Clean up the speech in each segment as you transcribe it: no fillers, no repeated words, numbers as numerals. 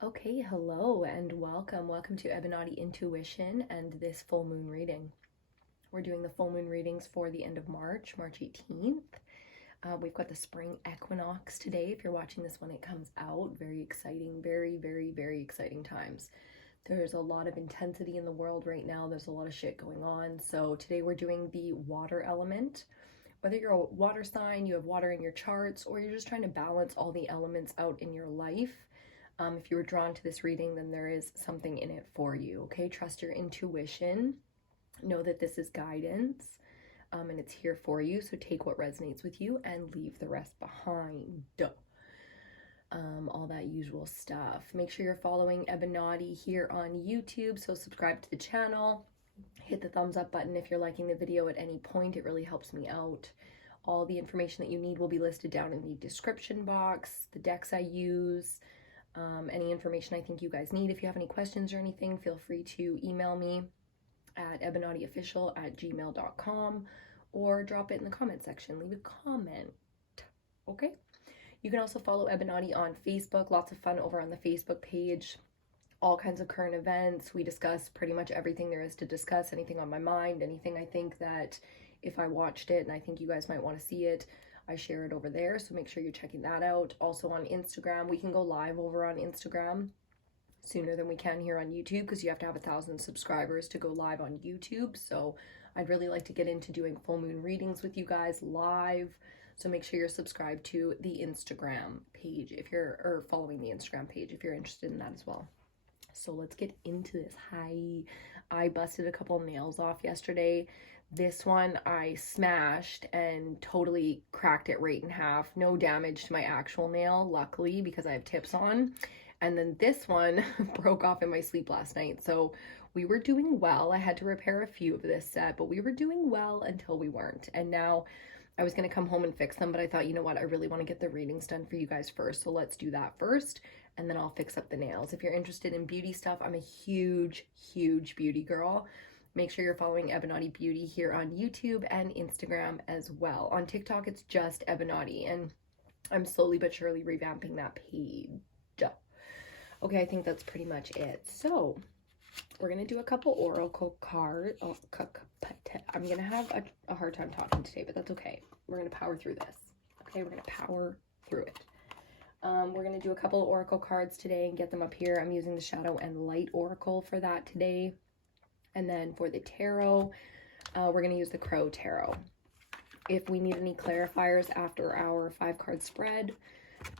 Okay, hello and welcome. Welcome to EBINOTTIintuition and this full moon reading. We're doing the full moon readings for the end of March, March 18th. We've got the spring equinox today. If you're watching this when it comes out, very exciting, very exciting times. There's a lot of intensity in the world right now. There's a lot of shit going on. So today we're doing the water element. Whether you're a water sign, you have water in your charts, or you're just trying to balance all the elements out in your life, if you were drawn to this reading, then there is something in it for you, okay? Trust your intuition. Know that this is guidance, and it's here for you. So take what resonates with you and leave the rest behind. All that usual stuff. Make sure you're following EBINOTTI here on YouTube. So subscribe to the channel. Hit the thumbs up button if you're liking the video at any point. It really helps me out. All the information that you need will be listed down in the description box. The decks I use. Any information I think you guys need. If you have any questions or anything, feel free to email me at EBINOTTIofficial@gmail.com or drop it in the comment section. Leave a comment, okay? You can also follow EBINOTTI on Facebook. Lots of fun over on the Facebook page. All kinds of current events. We discuss pretty much everything there is to discuss, anything on my mind, anything I think that if I watched it and I think you guys might want to see it, I share it over there, so make sure you're checking that out. Also on Instagram, we can go live over on Instagram sooner than we can here on YouTube because you have to have 1,000 subscribers to go live on YouTube. So I'd really like to get into doing full moon readings with you guys live. So make sure you're subscribed to the Instagram page or following the Instagram page if you're interested in that as well. So let's get into this. Hi, I busted a couple nails off yesterday. This one I smashed and totally cracked it right in half. No damage to my actual nail, luckily, because I have tips on. And then this one broke off in my sleep last night. So we were doing well. I had to repair a few of this set, but we were doing well until we weren't. And now I was going to come home and fix them, but I thought, you know what? I really want to get the readings done for you guys first. So let's do that first, and then I'll fix up the nails. If you're interested in beauty stuff, I'm a huge beauty girl. Make sure you're following EBINOTTI Beauty here on YouTube and Instagram as well. On TikTok, it's just EBINOTTI, and I'm slowly but surely revamping that page. Okay, I think that's pretty much it. So we're going to do a couple oracle cards. Oh, I'm going to have a hard time talking today, but that's okay. We're going to power through this. Okay, we're going to power through it. We're going to do a couple of oracle cards today and get them up here. I'm using the Shadow and Light Oracle for that today. And then for the tarot, we're going to use the Crow Tarot. If we need any clarifiers after our 5-card spread,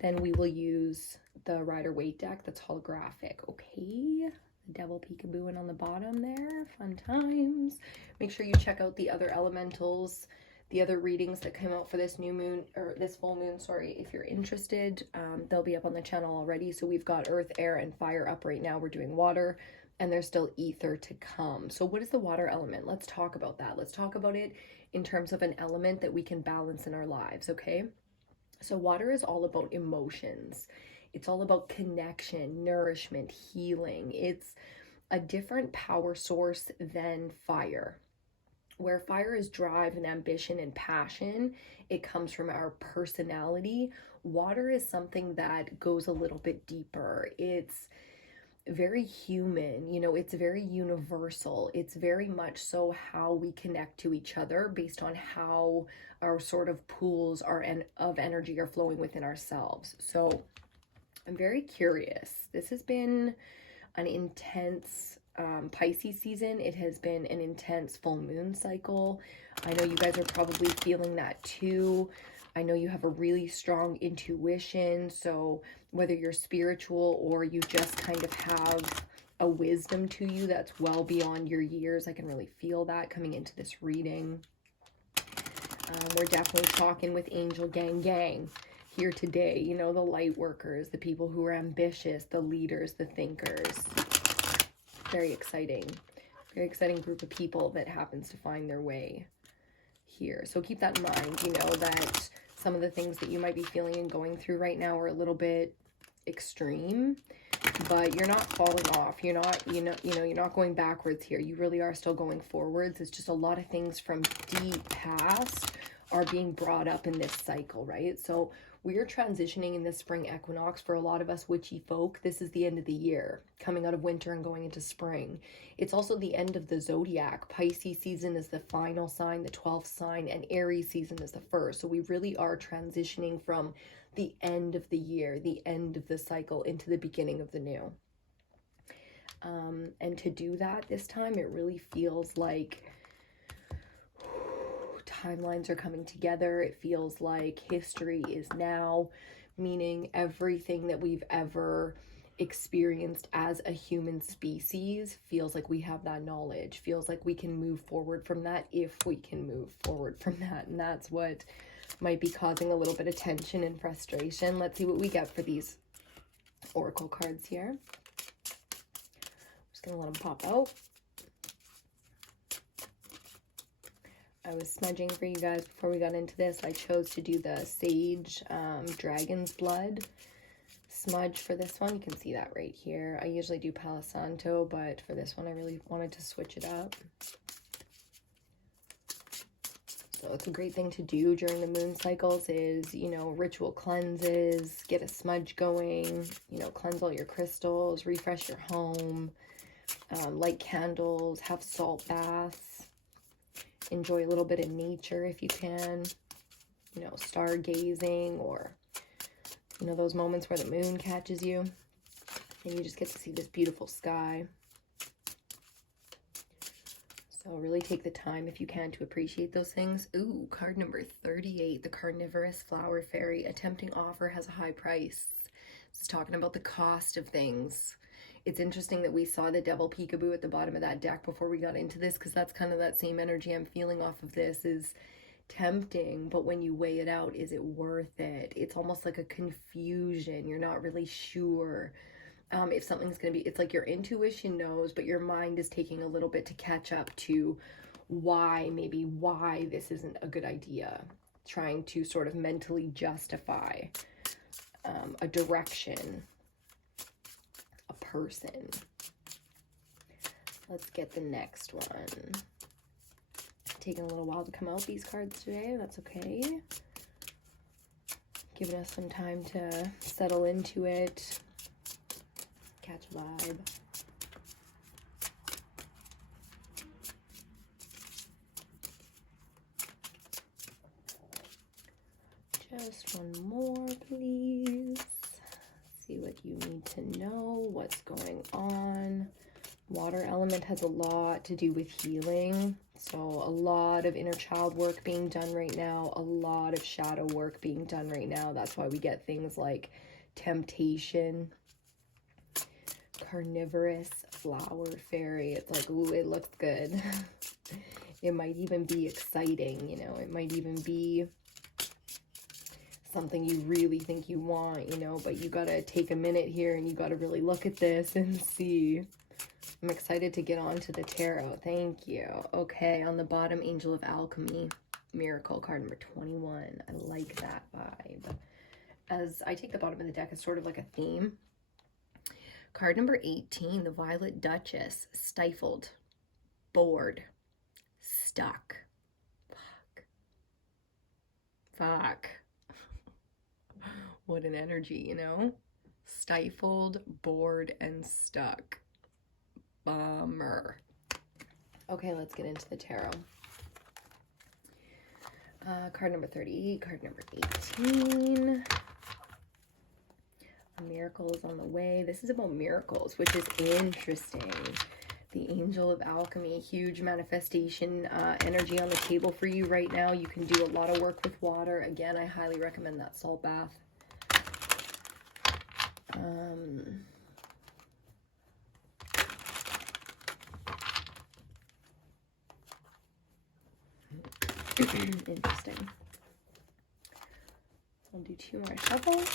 then we will use the Rider-Waite deck that's holographic. Okay, the Devil Peekabooing on the bottom there. Fun times. Make sure you check out the other elementals, the other readings that came out for this new moon, or this full moon, sorry, if you're interested. They'll be up on the channel already. So we've got Earth, Air, and Fire up right now. We're doing water, and there's still ether to come. So what is the water element? Let's talk about that. Let's talk about it in terms of an element that we can balance in our lives, okay? So water is all about emotions. It's all about connection, nourishment, healing. It's a different power source than fire. Where fire is drive and ambition and passion, it comes from our personality. Water is something that goes a little bit deeper. It's very human, you know, it's very universal. It's very much so how we connect to each other based on how our sort of pools of energy are flowing within ourselves. So I'm very curious. This has been an intense Pisces season. It has been an intense full moon cycle. I know you guys are probably feeling that too. I know you have a really strong intuition, so whether you're spiritual or you just kind of have a wisdom to you that's well beyond your years, I can really feel that coming into this reading. We're definitely talking with Angel Gang here today. You know, the light workers, the people who are ambitious, the leaders, the thinkers. Very exciting group of people that happens to find their way here. So keep that in mind, you know, that some of the things that you might be feeling and going through right now are a little bit extreme, but you're not falling off. You're not, you're not going backwards here. You really are still going forwards. It's just a lot of things from deep past are being brought up in this cycle, right? So We are transitioning in this spring equinox. For a lot of us witchy folk, this is the end of the year, coming out of winter and going into spring. It's also the end of the zodiac. Pisces season is the final sign, the 12th sign, and Aries season is the first. So we really are transitioning from the end of the year, the end of the cycle, into the beginning of the new. And to do that this time, it really feels like timelines are coming together. It feels like history is now, meaning everything that we've ever experienced as a human species feels like we have that knowledge, feels like we can move forward from that if we can move forward from that. And that's what might be causing a little bit of tension and frustration. Let's see what we get for these oracle cards here. I'm just gonna let them pop out. I was smudging for you guys before we got into this. I chose to do the Sage Dragon's Blood smudge for this one. You can see that right here. I usually do Palo Santo, but for this one I really wanted to switch it up. So it's a great thing to do during the moon cycles is, you know, ritual cleanses, get a smudge going, you know, cleanse all your crystals, refresh your home, light candles, have salt baths. Enjoy a little bit of nature if you can, you know, stargazing, or, you know, those moments where the moon catches you and you just get to see this beautiful sky. So really take the time if you can to appreciate those things. Ooh, card number 38, the Carnivorous Flower Fairy. A tempting offer has a high price. It's talking about the cost of things. It's interesting that we saw the Devil Peekaboo at the bottom of that deck before we got into this, because that's kind of that same energy I'm feeling off of this. Is tempting, but when you weigh it out, is it worth it? It's almost like a confusion. You're not really sure if something's going to be, it's like your intuition knows, but your mind is taking a little bit to catch up to why this isn't a good idea. Trying to sort of mentally justify a direction, a person. Let's get the next one. Taking a little while to come out, these cards today. That's okay. Giving us some time to settle into it. Catch a vibe. Just one more, please. See what you need to know, what's going on. Water element has a lot to do with healing. So a lot of inner child work being done right now, a lot of shadow work being done right now. That's why we get things like temptation, carnivorous flower fairy. It's like, ooh, it looks good. It might even be exciting, you know, it might even be something you really think you want, you know, but you gotta take a minute here and you gotta really look at this and see. I'm excited to get on to the tarot. Thank you. Okay, on the bottom, Angel of Alchemy, Miracle, card number 21. I like that vibe. As I take the bottom of the deck, it's sort of like a theme. Card number 18, the Violet Duchess, stifled, bored, stuck. Fuck. What an energy, you know? Stifled, bored, and stuck. Bummer. Okay, let's get into the tarot. Card number 38, card number 18. A miracle is on the way. This is about miracles, which is interesting. The Angel of Alchemy, huge manifestation energy on the table for you right now. You can do a lot of work with water. Again, I highly recommend that salt bath. Interesting. I'll do 2 more shuffles.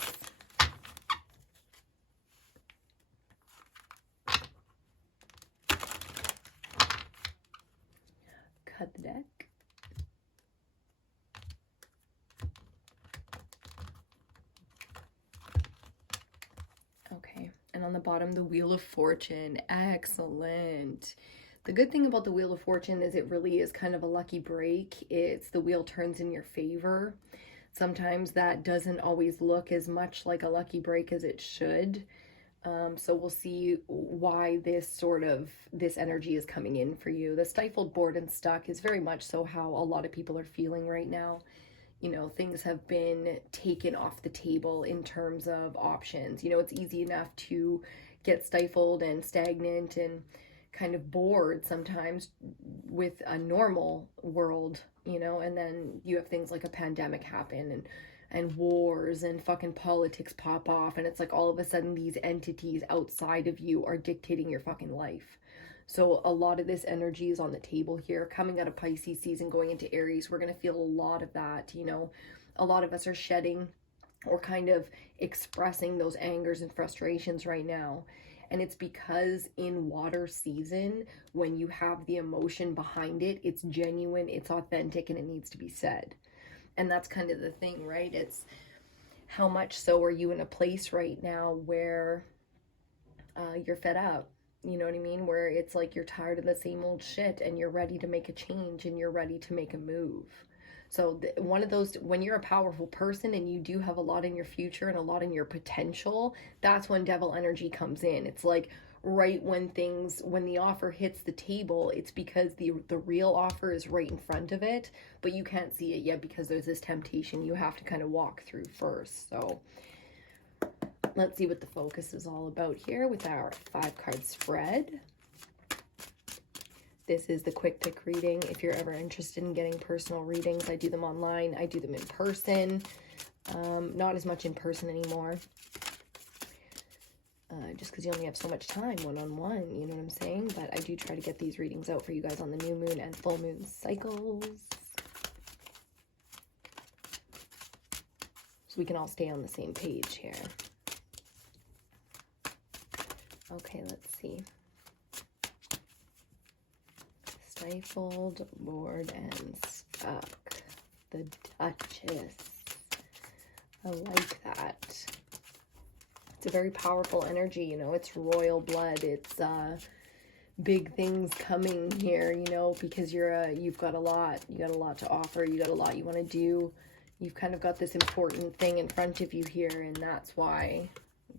Cut the deck. Okay, and on the bottom, the Wheel of Fortune. Excellent. The good thing about the Wheel of Fortune is it really is kind of a lucky break. It's the wheel turns in your favor. Sometimes that doesn't always look as much like a lucky break as it should. So we'll see why this energy is coming in for you. The stifled, bored, and stuck is very much so how a lot of people are feeling right now. You know, things have been taken off the table in terms of options. You know, it's easy enough to get stifled and stagnant and kind of bored sometimes with a normal world, you know, and then you have things like a pandemic happen and wars and fucking politics pop off, and it's like all of a sudden these entities outside of you are dictating your fucking life. So a lot of this energy is on the table here. Coming out of Pisces season, going into Aries, we're going to feel a lot of that. You know, a lot of us are shedding or kind of expressing those angers and frustrations right now. And it's because in water season, when you have the emotion behind it, it's genuine, it's authentic, and it needs to be said. And that's kind of the thing, right? It's how much so are you in a place right now where you're fed up? You know what I mean? Where it's like you're tired of the same old shit and you're ready to make a change and you're ready to make a move. So one of those, when you're a powerful person and you do have a lot in your future and a lot in your potential, that's when devil energy comes in. It's like right when the offer hits the table, it's because the real offer is right in front of it, but you can't see it yet because there's this temptation you have to kind of walk through first. So let's see what the focus is all about here with our 5-card spread. This is the quick pick reading. If you're ever interested in getting personal readings, I do them online. I do them in person. Not as much in person anymore. Just because you only have so much time one-on-one, you know what I'm saying? But I do try to get these readings out for you guys on the new moon and full moon cycles. So we can all stay on the same page here. Okay, let's see. Stifled, bored, and stuck. The Duchess. I like that. It's a very powerful energy, you know. It's royal blood. It's big things coming here, you know, because you've got a lot. You got a lot to offer. You got a lot you want to do. You've kind of got this important thing in front of you here, and that's why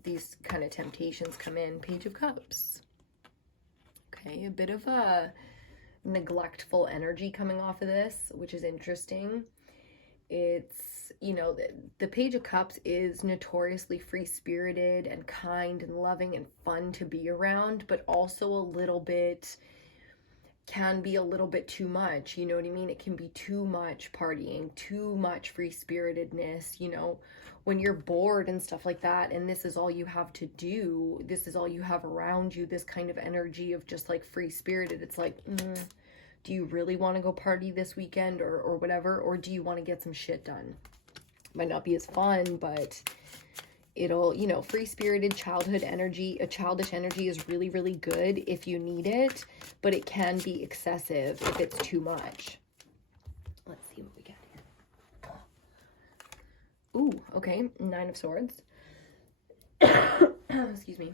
these kind of temptations come in. Page of Cups. Okay, a bit of a neglectful energy coming off of this, which is interesting. It's, you know, the Page of Cups is notoriously free-spirited and kind and loving and fun to be around, but also can be a little bit too much, you know what I mean? It can be too much partying, too much free-spiritedness, you know, when you're bored and stuff like that, and this is all you have to do, this is all you have around you, this kind of energy of just like free-spirited, it's like, do you really want to go party this weekend or whatever, or do you want to get some shit done? Might not be as fun, but it'll, you know, free-spirited childhood energy, a childish energy is really, really good if you need it, but it can be excessive if it's too much. Let's see what we get here. Ooh, okay, 9 of Swords. Excuse me.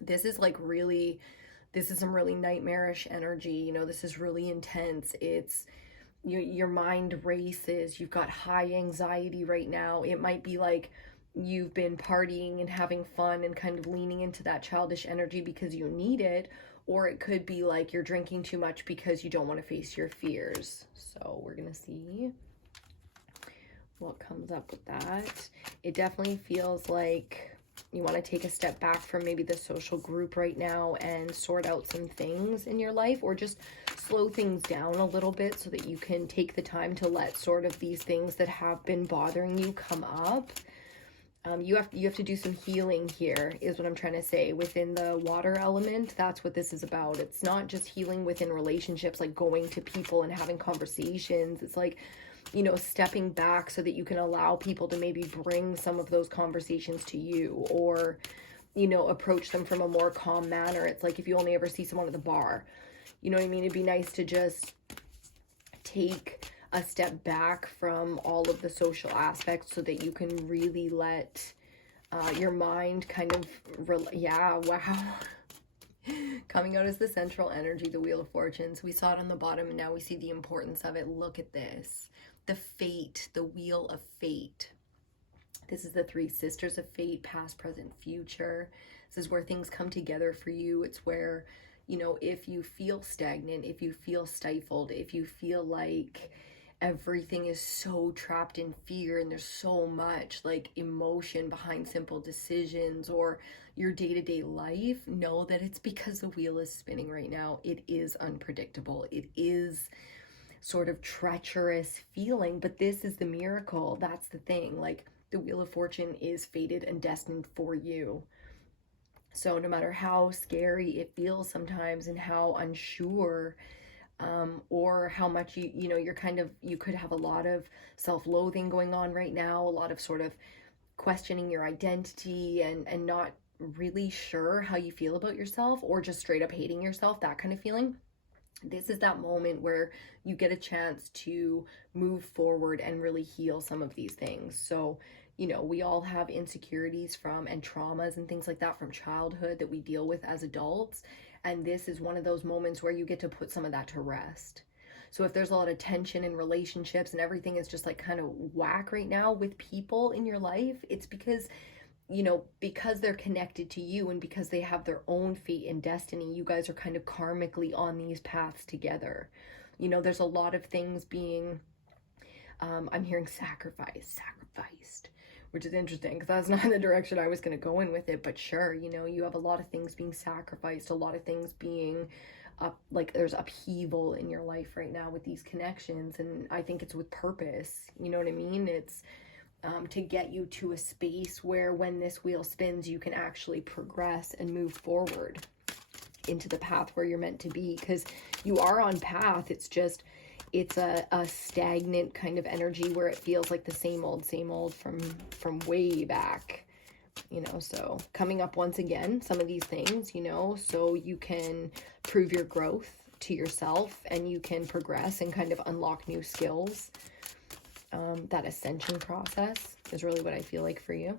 This is like really, this is some really nightmarish energy, you know, this is really intense. It's, your mind races, you've got high anxiety right now. It might be like you've been partying and having fun and kind of leaning into that childish energy because you need it, or it could be like you're drinking too much because you don't want to face your fears. So we're gonna see what comes up with that. It definitely feels like you want to take a step back from maybe the social group right now and sort out some things in your life, or just slow things down a little bit so that you can take the time to let sort of these things that have been bothering you come up. You have to do some healing here, is what I'm trying to say. Within the water element, that's what this is about. It's not just healing within relationships, like going to people and having conversations. It's like, you know, stepping back so that you can allow people to maybe bring some of those conversations to you, or, you know, approach them from a more calm manner. It's like if you only ever see someone at the bar, you know what I mean? It'd be nice to just take a step back from all of the social aspects so that you can really let your mind kind of, yeah, wow. Coming out as the central energy, the Wheel of Fortune. So we saw it on the bottom and now we see the importance of it. Look at this. the fate, the wheel of fate. This is the three sisters of fate, past, present, future. This is where things come together for you. It's where, you know, if you feel stagnant, if you feel stifled, if you feel like everything is so trapped in fear and there's so much like emotion behind simple decisions or your day-to-day life, know that it's because the wheel is spinning right now. It is unpredictable. It is sort of treacherous feeling, but this is the miracle. That's the thing. Like, the Wheel of Fortune is fated and destined for you. So no matter how scary it feels sometimes and how unsure, or how much you know, you're kind of, you could have a lot of self-loathing going on right now, a lot of sort of questioning your identity and not really sure how you feel about yourself, or just straight up hating yourself, that kind of feeling. This is that moment where you get a chance to move forward and really heal some of these things. So, you know, we all have insecurities from and traumas and things like that from childhood that we deal with as adults. And this is one of those moments where you get to put some of that to rest. So if there's a lot of tension in relationships and everything is just like kind of whack right now with people in your life, it's because, you know, because they're connected to you and because they have their own fate and destiny, you guys are kind of karmically on these paths together. You know, there's a lot of things being, I'm hearing sacrificed, which is interesting because that's not the direction I was going to go in with it. But sure, you know, you have a lot of things being sacrificed, a lot of things being like there's upheaval in your life right now with these connections. And I think it's with purpose. You know what I mean? It's to get you to a space where when this wheel spins, you can actually progress and move forward into the path where you're meant to be, because you are on path. It's just, it's a stagnant kind of energy where it feels like the same old from way back, you know. So coming up once again, some of these things, you know, so you can prove your growth to yourself and you can progress and kind of unlock new skills. That ascension process is really what I feel like for you.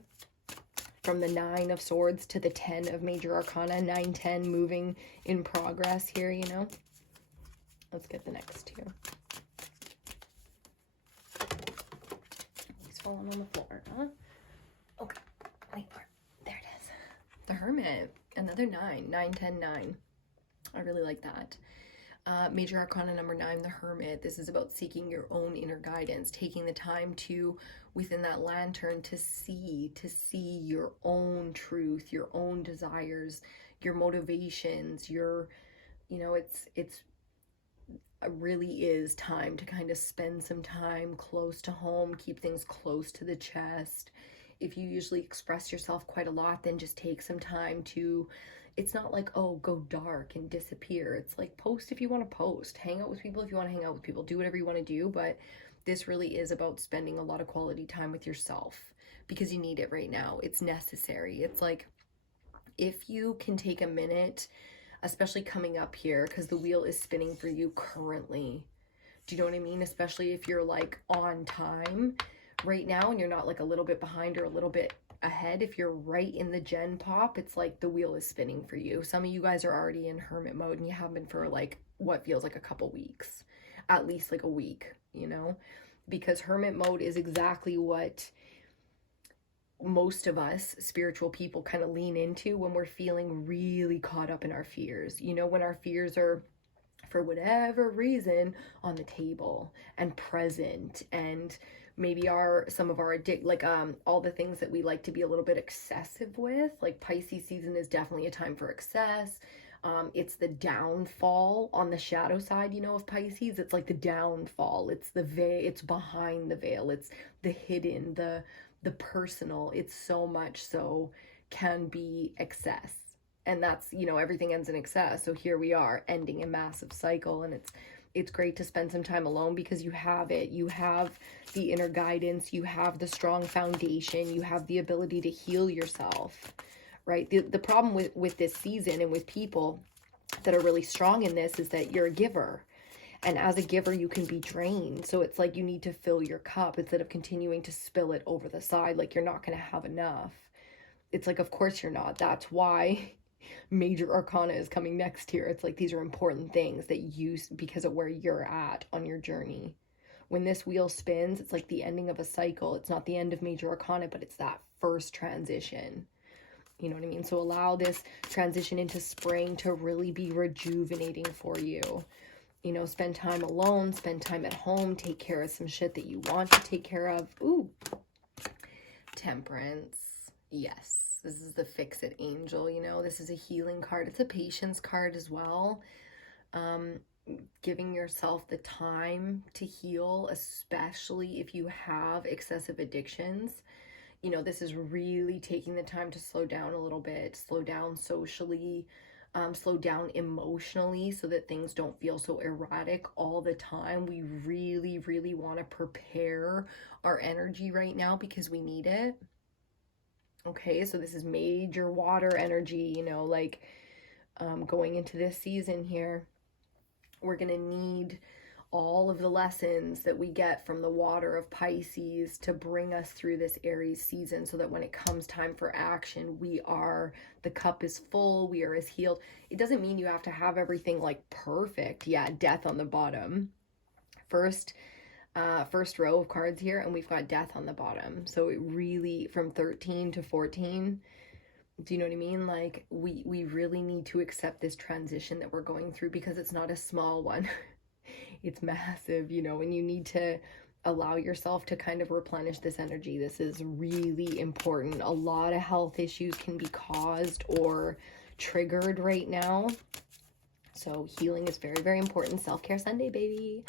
From the 9 of Swords to the 10 of Major Arcana, 9-10 moving in progress here, you know. Let's get the next two. He's falling on the floor, huh? Okay, wait for it. There it is. The Hermit, another 9, 9, 10, 9. I really like that. Major Arcana number 9, the Hermit. This is about seeking your own inner guidance, taking the time to, within that lantern, to see your own truth, your own desires, your motivations, your, you know, it really is time to kind of spend some time close to home, keep things close to the chest. If you usually express yourself quite a lot, then just take some time to, it's not like, oh, go dark and disappear. It's like, post if you want to post, hang out with people if you want to hang out with people, do whatever you want to do. But this really is about spending a lot of quality time with yourself because you need it right now. It's necessary. It's like, if you can take a minute, especially coming up here, because the wheel is spinning for you currently. Do you know what I mean? Especially if you're like on time right now and you're not like a little bit behind or a little bit ahead. If you're right in the gen pop, it's like the wheel is spinning for you. Some of you guys are already in hermit mode and you have been for like what feels like a couple weeks, at least like a week, you know, because hermit mode is exactly what most of us spiritual people kind of lean into when we're feeling really caught up in our fears. You know, when our fears are, for whatever reason, on the table and present, and maybe some of our all the things that we like to be a little bit excessive with. Like Pisces season is definitely a time for excess. It's the downfall on the shadow side, you know, of Pisces. It's like the downfall. It's the veil. It's behind the veil. It's the hidden, the personal. It's so much so can be excess. And that's, you know, everything ends in excess. So here we are ending a massive cycle, and it's great to spend some time alone because you have it. You have the inner guidance, you have the strong foundation, you have the ability to heal yourself, right? The problem with this season and with people that are really strong in this is that you're a giver. And as a giver, you can be drained. So it's like you need to fill your cup instead of continuing to spill it over the side. Like you're not going to have enough. It's like, of course you're not. That's why Major Arcana is coming next here. It's like these are important things that you, because of where you're at on your journey, when this wheel spins, it's like the ending of a cycle. It's not the end of major arcana, but it's that first transition. You know what I mean? So allow this transition into spring to really be rejuvenating for you. You know, spend time alone, spend time at home, take care of some shit that you want to take care of. Ooh, Temperance. Yes, this is the Fix It Angel, you know. This is a healing card. It's a patience card as well. Giving yourself the time to heal, especially if you have excessive addictions. You know, this is really taking the time to slow down a little bit, slow down socially, slow down emotionally so that things don't feel so erratic all the time. We really, really want to prepare our energy right now because we need it. Okay, so this is major water energy, you know, like going into this season here. We're going to need all of the lessons that we get from the water of Pisces to bring us through this Aries season so that when it comes time for action, the cup is full, we are as healed. It doesn't mean you have to have everything like perfect. Yeah, death on the bottom. First row of cards here, and we've got death on the bottom. So it really, from 13 to 14, do you know what I mean? Like, we really need to accept this transition that we're going through because it's not a small one. It's massive, you know, and you need to allow yourself to kind of replenish this energy. This is really important. A lot of health issues can be caused or triggered right now. So healing is very, very important. Self-care Sunday, baby.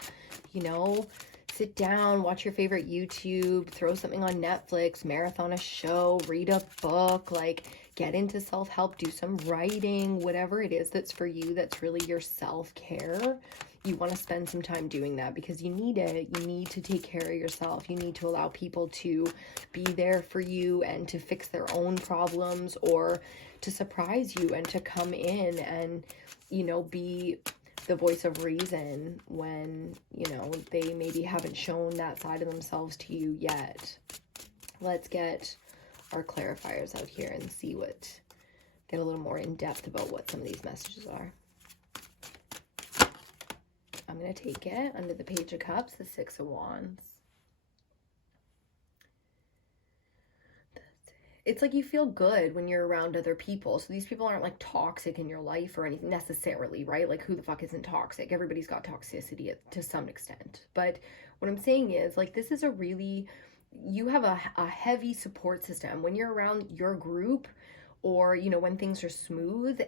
You know, sit down, watch your favorite YouTube, throw something on Netflix, marathon a show, read a book, like get into self-help, do some writing, whatever it is that's for you, that's really your self-care. You want to spend some time doing that because you need it. You need to take care of yourself. You need to allow people to be there for you and to fix their own problems or to surprise you and to come in and, you know, be the voice of reason when, you know, they maybe haven't shown that side of themselves to you yet. Let's get our clarifiers out here and get a little more in depth about what some of these messages are. I'm going to take it under the Page of Cups, the Six of Wands. It's like you feel good when you're around other people. So these people aren't like toxic in your life or anything necessarily, right? Like who the fuck isn't toxic? Everybody's got toxicity to some extent. But what I'm saying is like this is you have a heavy support system. When you're around your group, or, you know, when things are smooth,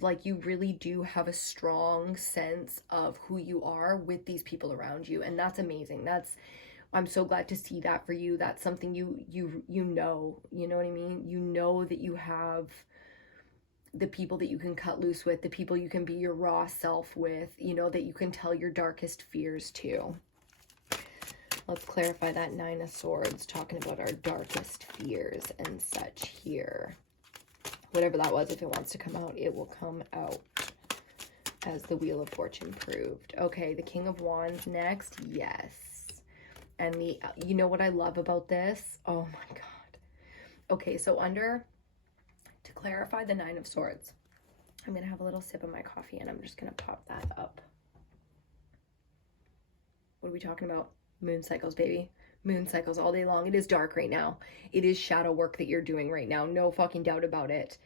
like you really do have a strong sense of who you are with these people around you. And that's amazing. I'm so glad to see that for you. That's something you know what I mean? You know that you have the people that you can cut loose with, the people you can be your raw self with, you know, that you can tell your darkest fears to. Let's clarify that Nine of Swords, talking about our darkest fears and such here. Whatever that was, if it wants to come out, it will come out, as the Wheel of Fortune proved. Okay, the King of Wands next. Yes. And you know what I love about this? Oh my God. Okay, so to clarify the Nine of Swords, I'm going to have a little sip of my coffee and I'm just going to pop that up. What are we talking about? Moon cycles, baby. Moon cycles all day long. It is dark right now. It is shadow work that you're doing right now. No fucking doubt about it.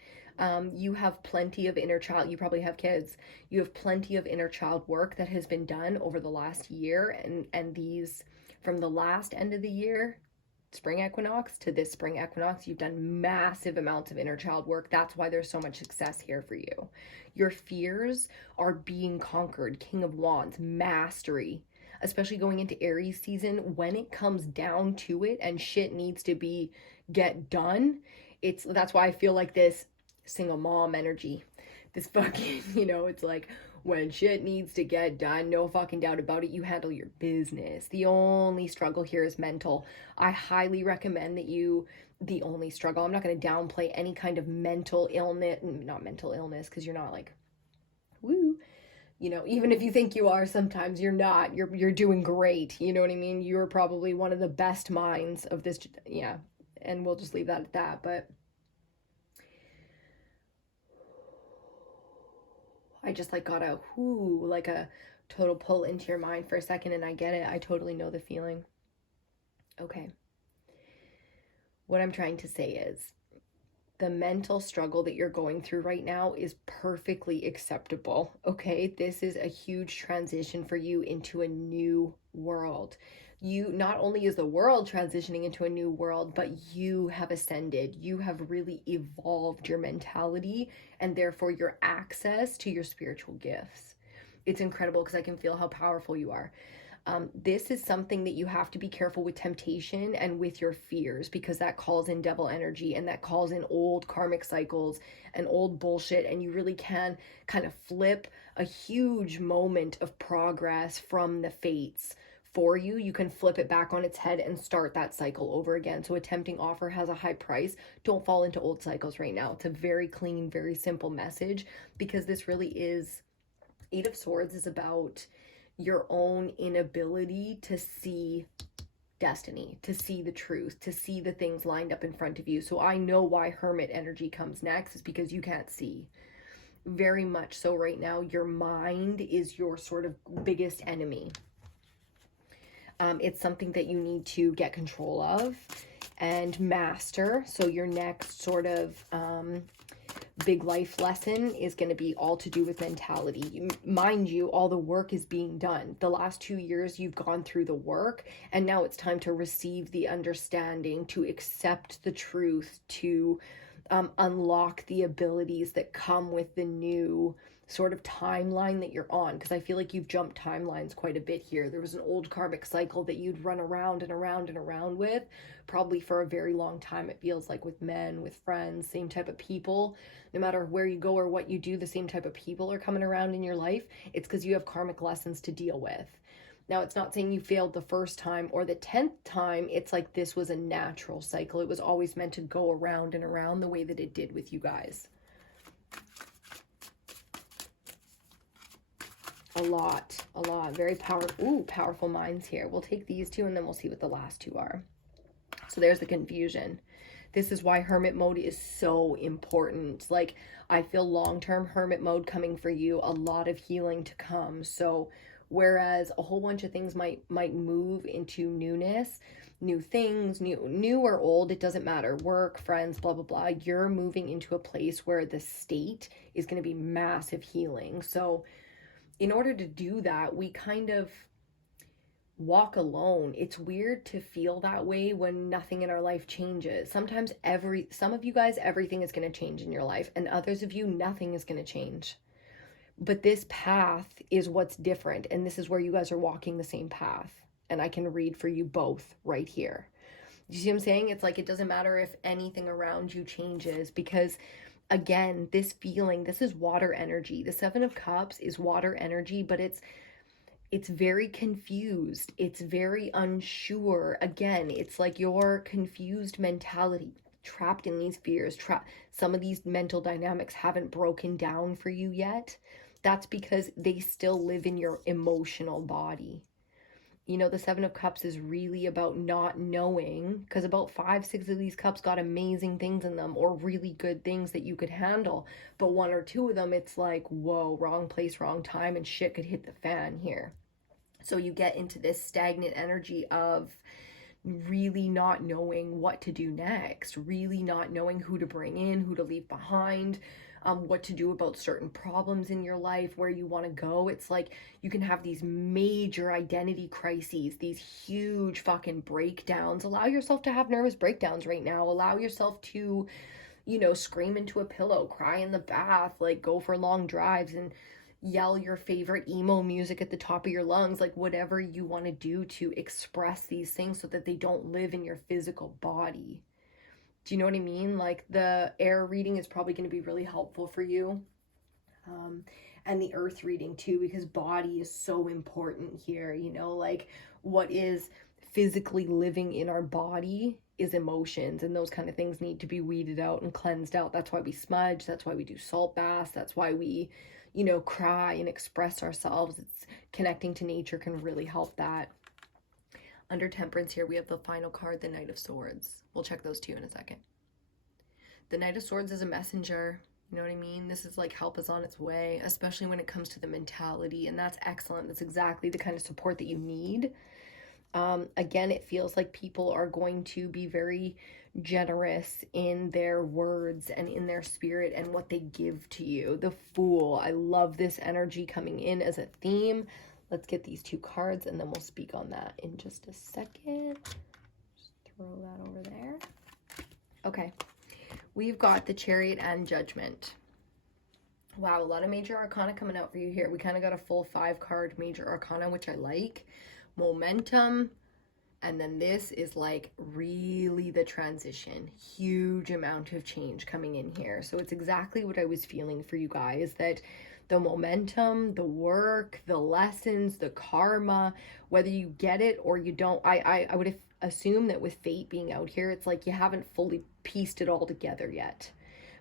You have plenty of inner child. You probably have kids. You have plenty of inner child work that has been done over the last year. And these, from the last end of the year, spring equinox, to this spring equinox, you've done massive amounts of inner child work. That's why there's so much success here for you. Your fears are being conquered. King of Wands, mastery. Especially going into Aries season, when it comes down to it and shit needs to get done, that's why I feel like this single mom energy, this fucking, you know, it's like when shit needs to get done, no fucking doubt about it, you handle your business. The only struggle here is mental. I highly recommend that the only struggle, I'm not going to downplay any kind of mental illness, not mental illness, because you're not like, woo. You know, even if you think you are, sometimes you're not. You're doing great. You know what I mean? You're probably one of the best minds of this. Yeah. And we'll just leave that at that. But I just like got a whoo, like a total pull into your mind for a second, and I get it. I totally know the feeling. Okay. What I'm trying to say is the mental struggle that you're going through right now is perfectly acceptable. Okay. This is a huge transition for you into a new world. You, not only is the world transitioning into a new world, but you have ascended. You have really evolved your mentality and therefore your access to your spiritual gifts. It's incredible because I can feel how powerful you are. This is something that you have to be careful with temptation and with your fears, because that calls in devil energy and that calls in old karmic cycles and old bullshit. And you really can kind of flip a huge moment of progress from the fates for you. You can flip it back on its head and start that cycle over again. So a tempting offer has a high price. Don't fall into old cycles right now. It's a very clean, very simple message, because this really is, Eight of Swords is about your own inability to see destiny, to see the truth, to see the things lined up in front of you. So I know why Hermit energy comes next, is because you can't see. Very much so right now, your mind is your sort of biggest enemy. It's something that you need to get control of and master. So your next sort of big life lesson is going to be all to do with mentality. Mind you, all the work is being done. The last 2 years you've gone through the work, and now it's time to receive the understanding, to accept the truth, to unlock the abilities that come with the new sort of timeline that you're on. Because I feel like you've jumped timelines quite a bit here. There was an old karmic cycle that you'd run around and around and around with, probably for a very long time. It feels like with men, with friends, same type of people. No matter where you go or what you do, the same type of people are coming around in your life. It's because you have karmic lessons to deal with. Now, it's not saying you failed the first time or the 10th time. It's like this was a natural cycle. It was always meant to go around and around the way that it did with you guys. A lot. Very powerful minds here. We'll take these two and then we'll see what the last two are. So there's the confusion. This is why hermit mode is so important. Like, I feel long-term hermit mode coming for you, a lot of healing to come. So whereas a whole bunch of things might move into newness, new things, new or old, it doesn't matter. Work, friends, blah, blah, blah. You're moving into a place where the state is going to be massive healing. So in order to do that, we kind of walk alone. It's weird to feel that way when nothing in our life changes. Sometimes some of you guys, everything is going to change in your life, and others of you, nothing is going to change. But this path is what's different, and this is where you guys are walking the same path. And I can read for you both right here. You see what I'm saying? It's like, it doesn't matter if anything around you changes, because again, this feeling, this is water energy. The Seven of Cups is water energy, but it's very confused. It's very unsure. Again, it's like your confused mentality, trapped in these fears. Some of these mental dynamics haven't broken down for you yet. That's because they still live in your emotional body. You know, the Seven of Cups is really about not knowing, because about 5, 6 of these cups got amazing things in them, or really good things that you could handle. But 1 or 2 of them, it's like, whoa, wrong place, wrong time, and shit could hit the fan here. So you get into this stagnant energy of really not knowing what to do next, really not knowing who to bring in, who to leave behind, what to do about certain problems in your life, where you want to go. It's like you can have these major identity crises, these huge fucking breakdowns. Allow yourself to have nervous breakdowns right now. Allow yourself to, you know, scream into a pillow, cry in the bath, like go for long drives and yell your favorite emo music at the top of your lungs, like whatever you want to do to express these things so that they don't live in your physical body. Do you know what I mean? Like, the air reading is probably going to be really helpful for you. And the earth reading too, because body is so important here. You know, like what is physically living in our body is emotions, and those kind of things need to be weeded out and cleansed out. That's why we smudge. That's why we do salt baths. That's why we, you know, cry and express ourselves. It's connecting to nature can really help that. Under Temperance here, we have the final card, the Knight of Swords. We'll check those two in a second. The Knight of Swords is a messenger. You know what I mean? This is like help is on its way, especially when it comes to the mentality. And that's excellent. That's exactly the kind of support that you need. Again, it feels like people are going to be very generous in their words and in their spirit and what they give to you. The Fool. I love this energy coming in as a theme. Let's get these 2 cards and then we'll speak on that in just a second. Just throw that over there. Okay. We've got the Chariot and Judgment. Wow, a lot of major arcana coming out for you here. We kind of got a full 5-card major arcana, which I like. Momentum. And then this is like really the transition. Huge amount of change coming in here. So it's exactly what I was feeling for you guys, that the momentum, the work, the lessons, the karma, whether you get it or you don't, I would assume that with fate being out here, it's like you haven't fully pieced it all together yet.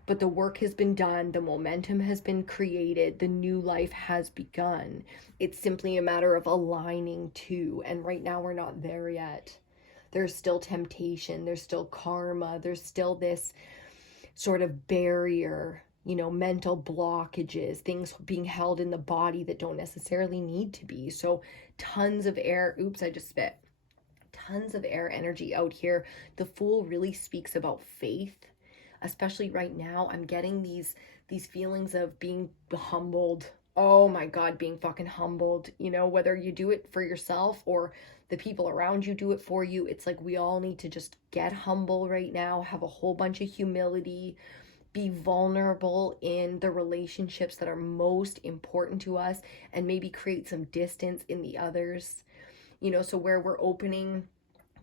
But the work has been done, the momentum has been created, the new life has begun. It's simply a matter of aligning to, and right now we're not there yet. There's still temptation, there's still karma, there's still this sort of barrier, you know, mental blockages, things being held in the body that don't necessarily need to be. So tons of air, oops, I just spit. Tons of air energy out here. The Fool really speaks about faith. Especially right now, I'm getting these feelings of being humbled. Oh my God, being fucking humbled. You know, whether you do it for yourself or the people around you do it for you, it's like we all need to just get humble right now, have a whole bunch of humility, be vulnerable in the relationships that are most important to us, and maybe create some distance in the others. You know, so where we're opening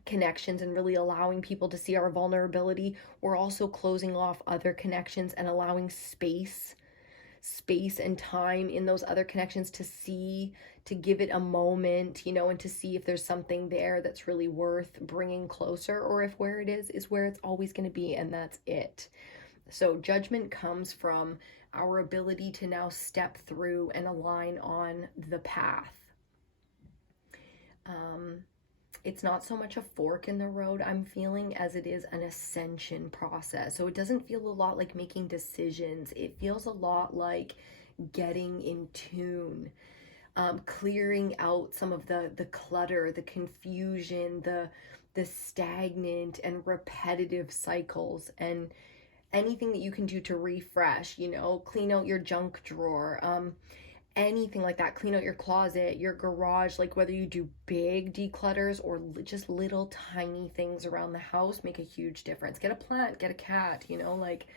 connections and really allowing people to see our vulnerability, we're also closing off other connections and allowing space and time in those other connections to see, to give it a moment, you know, and to see if there's something there that's really worth bringing closer, or if where it is where it's always going to be, and that's it. So Judgment comes from our ability to now step through and align on the path. It's not so much a fork in the road I'm feeling as it is an ascension process. So it doesn't feel a lot like making decisions. It feels a lot like getting in tune, clearing out some of the clutter, the confusion, the stagnant and repetitive cycles, and anything that you can do to refresh, you know, clean out your junk drawer, anything like that. Clean out your closet, your garage, like whether you do big declutters or just little tiny things around the house make a huge difference. Get a plant, get a cat, you know, like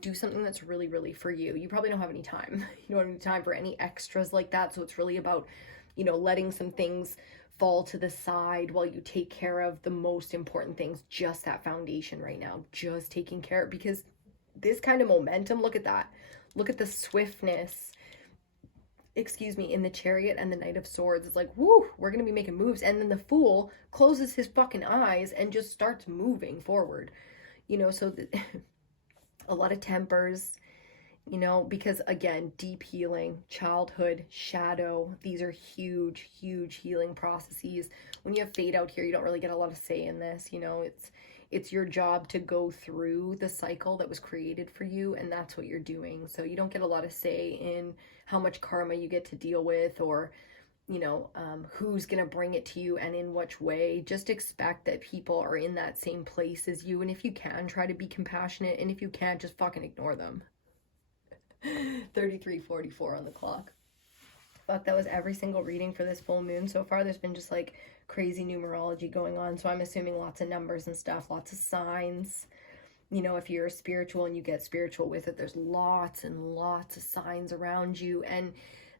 do something that's really, really for you. You probably don't have any time. You don't have any time for any extras like that. So it's really about, you know, letting some things fall to the side while you take care of the most important things, just that foundation right now, just taking care of, because this kind of momentum, look at that. Look at the swiftness, in the Chariot and the Knight of Swords. It's like, whoo, we're going to be making moves. And then the Fool closes his fucking eyes and just starts moving forward. You know, so a lot of tempers, you know, because again, deep healing, childhood, shadow, these are huge, huge healing processes. When you have fate out here, you don't really get a lot of say in this, you know, it's your job to go through the cycle that was created for you, and that's what you're doing. So you don't get a lot of say in how much karma you get to deal with, or, you know, who's going to bring it to you and in which way. Just expect that people are in that same place as you, and if you can, try to be compassionate, and if you can't, just fucking ignore them. 33:44 on the clock. Fuck, that was every single reading for this full moon so far. There's been just like crazy numerology going on, so I'm assuming lots of numbers and stuff, lots of signs. You know, if you're spiritual and you get spiritual with it, there's lots and lots of signs around you, and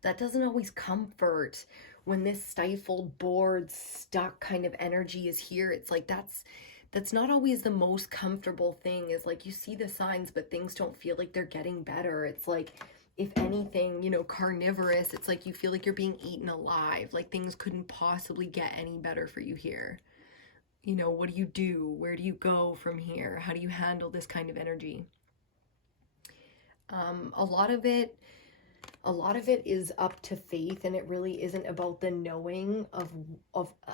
that doesn't always comfort when this stifled, bored, stuck kind of energy is here. It's like that's not always the most comfortable thing, is like you see the signs but things don't feel like they're getting better. It's like, if anything, you know, carnivorous, it's like you feel like you're being eaten alive, like things couldn't possibly get any better for you here. You know, what do you do? Where do you go from here? How do you handle this kind of energy? A lot of it a lot of it is up to faith, and it really isn't about the knowing of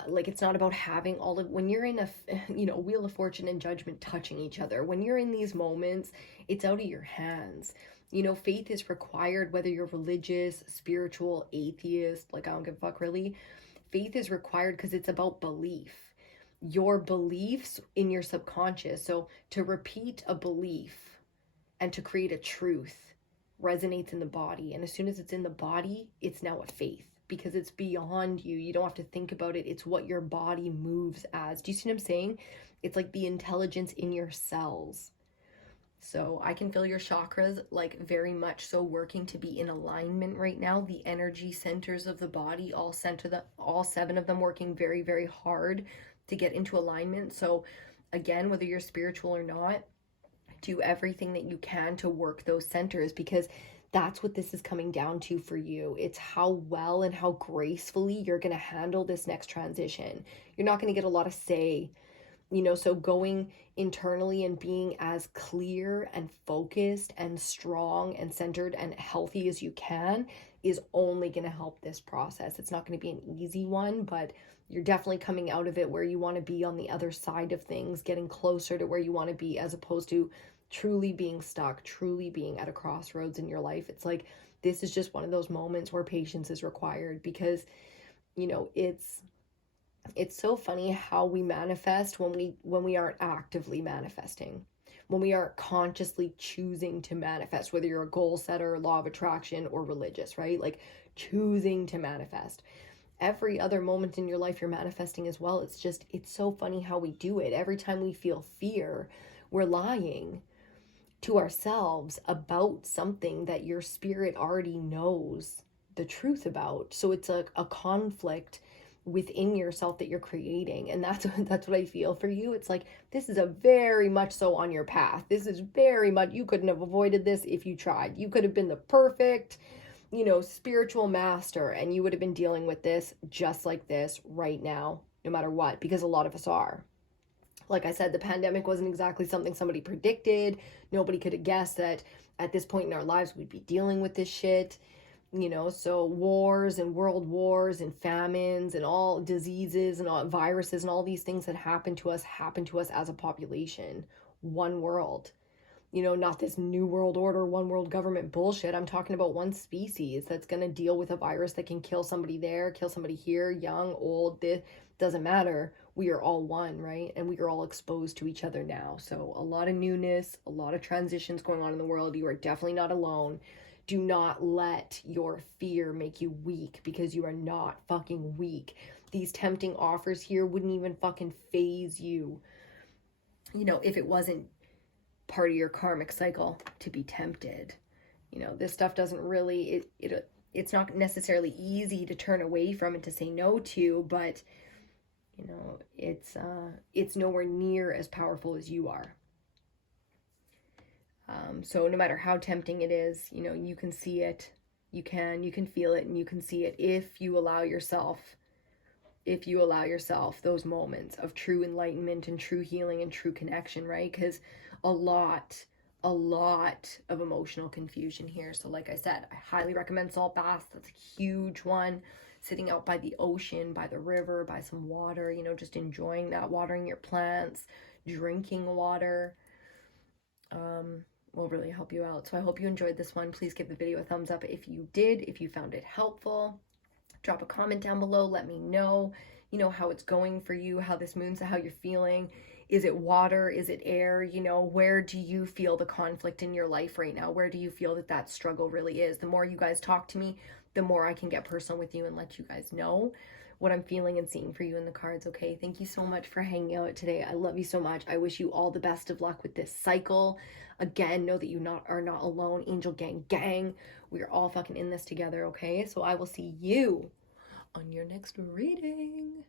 like, it's not about having all of, when you're in a wheel of fortune and judgment touching each other, when you're in these moments, it's out of your hands. Faith is required, whether you're religious, spiritual, atheist, like, I don't give a fuck, really. Faith is required because it's about belief, your beliefs in your subconscious. So to repeat a belief and to create a truth resonates in the body. And as soon as it's in the body, it's now a faith, because it's beyond you. You don't have to think about it. It's what your body moves as. Do you see what I'm saying? It's like the intelligence in your cells. So I can feel your chakras, like, very much so working to be in alignment right now. The energy centers of the body, all 7 of them working very, very hard to get into alignment. So again, whether you're spiritual or not, do everything that you can to work those centers, because that's what this is coming down to for you. It's how well and how gracefully you're going to handle this next transition. You're not going to get a lot of say, so going internally and being as clear and focused and strong and centered and healthy as you can is only going to help this process. It's not going to be an easy one, but you're definitely coming out of it where you want to be on the other side of things, getting closer to where you want to be, as opposed to truly being stuck, truly being at a crossroads in your life. It's like, this is just one of those moments where patience is required, because it's so funny how we manifest when we aren't actively manifesting, when we aren't consciously choosing to manifest, whether you're a goal setter, law of attraction, or religious, right? Like, choosing to manifest. Every other moment in your life you're manifesting as well. It's so funny how we do it. Every time we feel fear, we're lying to ourselves about something that your spirit already knows the truth about. So it's a conflict within yourself that you're creating. And that's what I feel for you. It's like, this is a very much so on your path. This is very much, you couldn't have avoided this if you tried. You could have been the perfect, spiritual master, and you would have been dealing with this just like this right now, no matter what, because a lot of us are. Like I said, the pandemic wasn't exactly something somebody predicted. Nobody could have guessed that at this point in our lives we'd be dealing with this shit. So wars and world wars and famines and all diseases and all viruses and all these things that happen to us as a population. One world. Not this new world order, one world government bullshit. I'm talking about one species that's going to deal with a virus that can kill somebody there, kill somebody here, young, old, this doesn't matter. We are all one, right? And we are all exposed to each other now. So a lot of newness, a lot of transitions going on in the world. You are definitely not alone. Do not let your fear make you weak, because you are not fucking weak. These tempting offers here wouldn't even fucking phase you, if it wasn't part of your karmic cycle to be tempted. This stuff doesn't really, it's not necessarily easy to turn away from and to say no to, but it's nowhere near as powerful as you are. So no matter how tempting it is, you can see it, you can feel it, and you can see it if you allow yourself those moments of true enlightenment and true healing and true connection, right? Because a lot of emotional confusion here. So like I said, I highly recommend salt baths. That's a huge one. Sitting out by the ocean, by the river, by some water, just enjoying that, watering your plants, drinking water, will really help you out. So I hope you enjoyed this one. Please give the video a thumbs up if you did, if you found it helpful. Drop a comment down below. Let me know, how it's going for you, how this moon's, how you're feeling. Is it water? Is it air? Where do you feel the conflict in your life right now? Where do you feel that struggle really is? The more you guys talk to me, the more I can get personal with you and let you guys know what I'm feeling and seeing for you in the cards, okay? Thank you so much for hanging out today. I love you so much. I wish you all the best of luck with this cycle. Again, know that you are not alone. Angel gang. We are all fucking in this together, okay? So I will see you on your next reading.